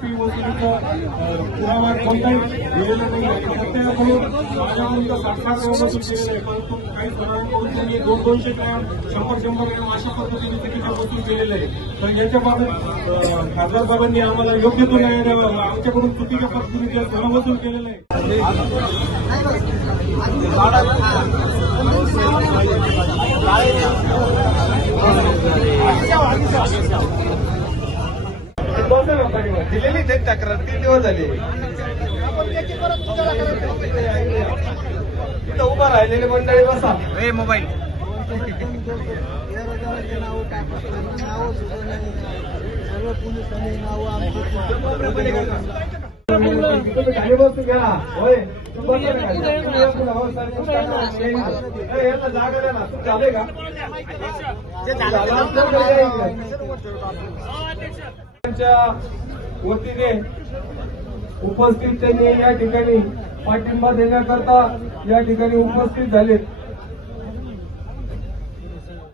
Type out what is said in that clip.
Fee वसुलीचा पुरावा कोणताही दिलेला नाही आहे प्रत्येकाकडून माझ्याकडून तर साठ साठ केलेलं आहे. परंतु काही जणांकडून त्यांनी दोन दोनशे ग्रॅम शंभर शंभर ग्रॅम अशा पद्धतीने तिकीट वसूल केलेलं आहे. तर याच्याबाबत अं, खासदार साहेबांनी आम्हाला योग्य तो न्याय द्यावा आमच्याकडून चुकीच्या पद्धतीने धन वसूल केलेलं आहे. दिलेली ते तक्रार तीन दिवस झाले. इथं उभा राहिलेले मंडळी बसा. मोबाईल. तुम्ही खाली बसून घ्या वतीने उपस्थित त्यांनी या ठिकाणी पाठिंबा देण्याकरता या ठिकाणी उपस्थित झालेत.